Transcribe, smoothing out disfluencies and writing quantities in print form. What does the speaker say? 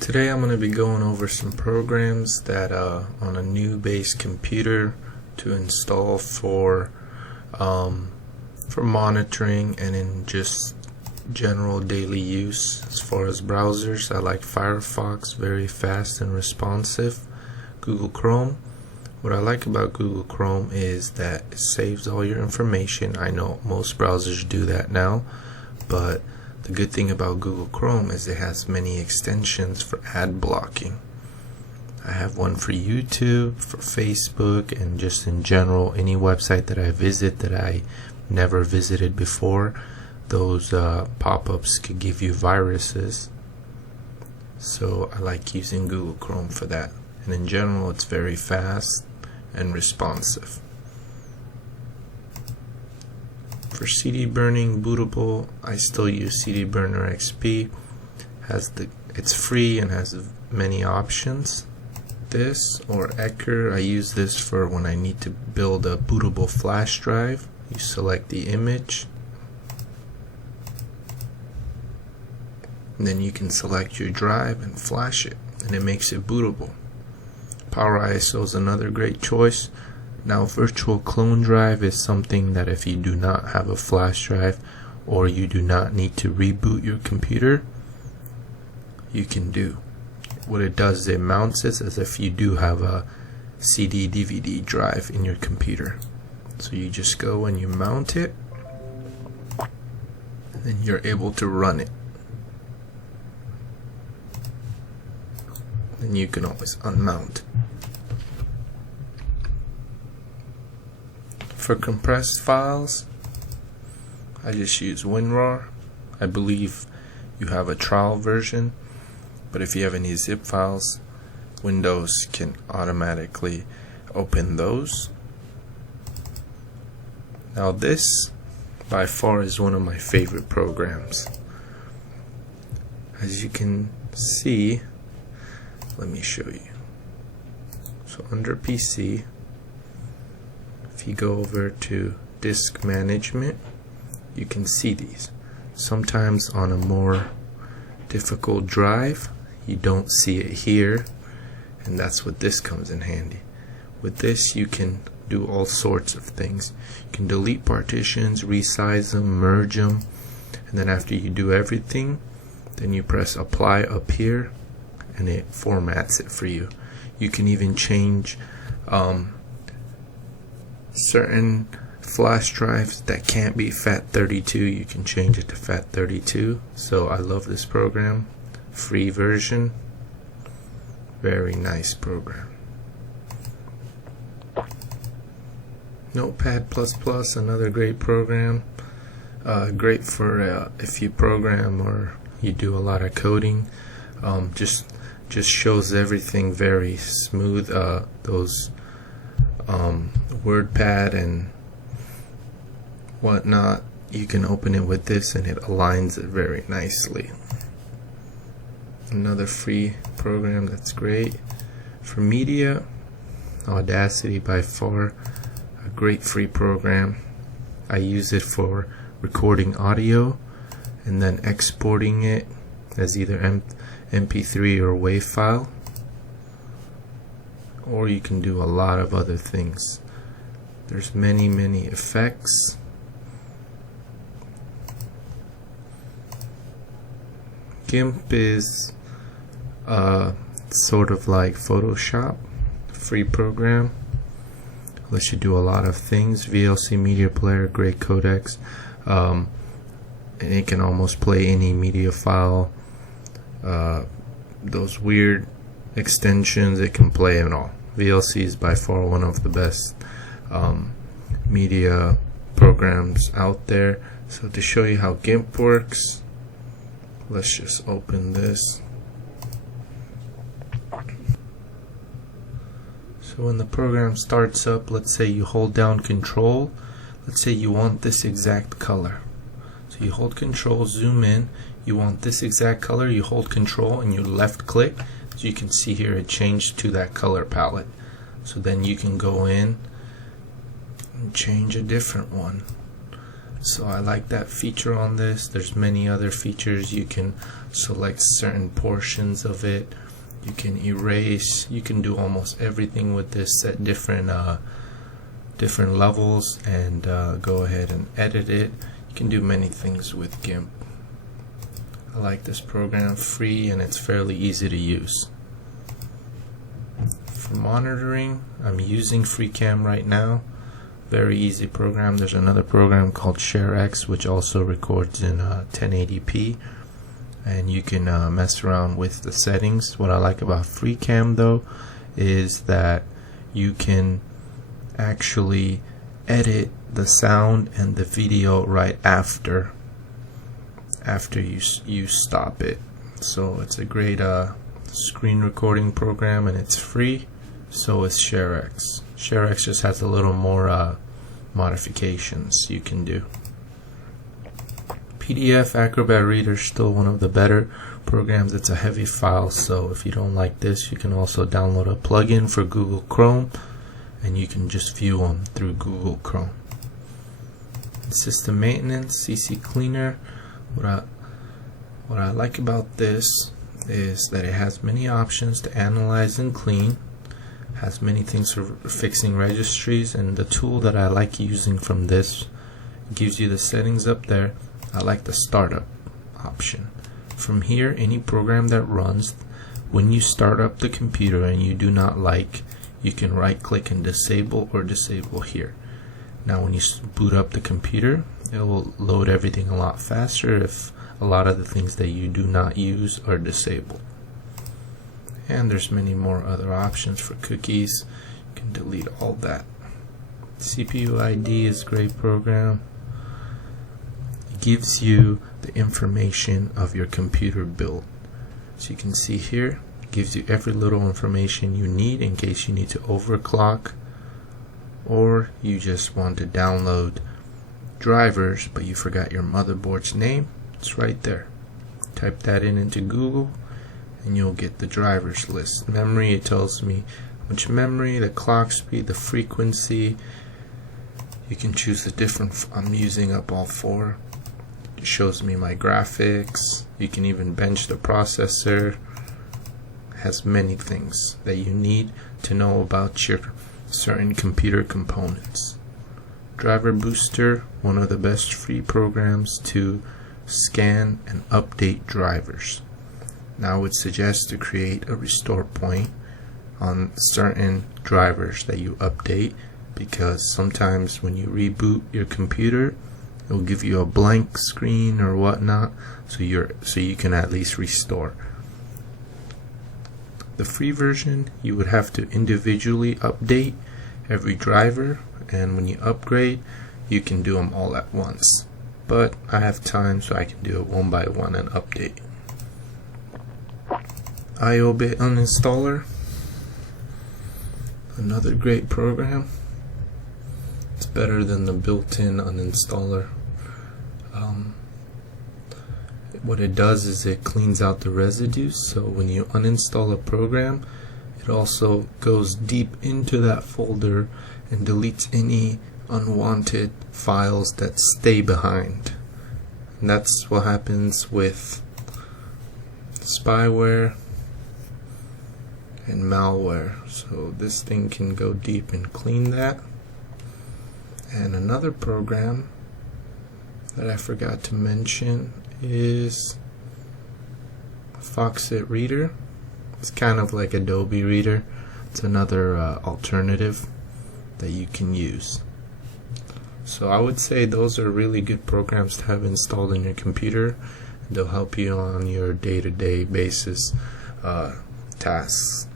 Today I'm going to be going over some programs that on a new base computer to install for monitoring and in just general daily use. As far as browsers, I like FIREFOX, very fast and responsive. Google Chrome. What I like about Google Chrome is that it saves all your information. I know most browsers do that now, but the good thing about Google Chrome is it has many extensions for ad blocking. I have one for YouTube, for Facebook, and just in general, any website that I visit that I never visited before, those pop-ups could give you viruses. So I like using Google Chrome for that. And in general, it's very fast and responsive. For CD burning bootable, I still use CD Burner XP. It's free and has many options. This or ETCHER, I use this for when I need to build a bootable flash drive. You select the image, and then you can select your drive and flash it, and it makes it bootable. Power ISO is another great choice. Now, virtual clone drive is something that if you do not have a flash drive or you do not need to reboot your computer, you can do. What it does is it mounts it as if you do have a CD DVD drive in your computer. So you just go and you mount it, and then you're able to run it. Then you can always unmount. For compressed files, I just use WINRAR. I believe you have a trial version, but if you have any zip files, Windows can automatically open those. Now this by far is one of my favorite programs. As you can see, let me show you. So under PC, if you go over to disk management, you can see these. Sometimes on a more difficult drive, you don't see it here, and that's what this comes in handy. With this, you can do all sorts of things. You can delete partitions, resize them, merge them, and then after you do everything, then you press apply up here, and it formats it for you. You can even change certain flash drives that can't be FAT32, you can change it to FAT32. So I love this program. Free version. Very nice program. Notepad++, another great program. Great for if you program or you do a lot of coding. Just shows everything very smooth. Those WordPad and whatnot, you can open it with this and it aligns it very nicely. Another free program that's great. For media, Audacity by far a great free program. I use it for recording audio and then exporting it as either MP3 or WAV file, or you can do a lot of other things. There's many effects. Gimp is sort of like Photoshop, free program. Lets you do a lot of things. VLC media player, great codecs, and it can almost play any media file. Those weird extensions, it can play it all. VLC is by far one of the best media programs out there. So to show you how Gimp works, let's just open this. So when the program starts up, let's say you hold down Control. Let's say you want this exact color. So you hold Control, zoom in. You want this exact color. You hold Control and you left click. As you can see here, it changed to that color palette. So then you can go in and change a different one. So I like that feature on this. There's many other features. You can select certain portions of it. You can erase. You can do almost everything with this. Set different levels and go ahead and edit it. You can do many things with Gimp. I like this program, free, and it's fairly easy to use. For monitoring, I'm using FreeCam right now. Very easy program. There's another program called SHAREX which also records in 1080p, and you can mess around with the settings. What I like about FreeCam though is that you can actually edit the sound and the video right after you stop it. So it's a great screen recording program, and it's free. So is SHAREX. SHAREX just has a little more modifications you can do. PDF Acrobat Reader is still one of the better programs. It's a heavy file, so if you don't like this, you can also download a plugin for Google Chrome, and you can just view them through Google Chrome. System maintenance, CCleaner. What I like about this is that it has many options to analyze and clean. Has many things for fixing registries, and the tool that I like using from this gives you the settings up there. I like the startup option. From here, any program that runs, when you start up the computer and you do not like, you can right click and disable or disable here. Now when you boot up the computer, it will load everything a lot faster if a lot of the things that you do not use are disabled. And there's many more other options for cookies. You can delete all that. CPU ID is a great program. It gives you the information of your computer build. So you can see here, it gives you every little information you need in case you need to overclock, or you just want to download drivers but you forgot your motherboard's name. It's right there. Type that into Google and you'll get the drivers list. Memory, it tells me how much memory, the clock speed, the frequency. You can choose the different, I'm using up all 4. It shows me my graphics. You can even bench the processor. It has many things that you need to know about your certain computer components. Driver Booster, one of the best free programs to scan and update drivers. Now I would suggest to create a restore point on certain drivers that you update, because sometimes when you reboot your computer, it will give you a blank screen or whatnot, so you can at least restore. The free version, you would have to individually update every driver, and when you upgrade, you can do them all at once. But I have time, so I can do it one by one and update. IOBIT Uninstaller, another great program. It's better than the built-in uninstaller. What it does is it cleans out the residues, so when you uninstall a program, it also goes deep into that folder and deletes any unwanted files that stay behind. And that's what happens with spyware and malware. So this thing can go deep and clean that. And another program that I forgot to mention is FOXIT Reader. It's kind of like Adobe Reader. It's another alternative that you can use. So I would say those are really good programs to have installed in your computer. They'll help you on your day-to-day basis tasks.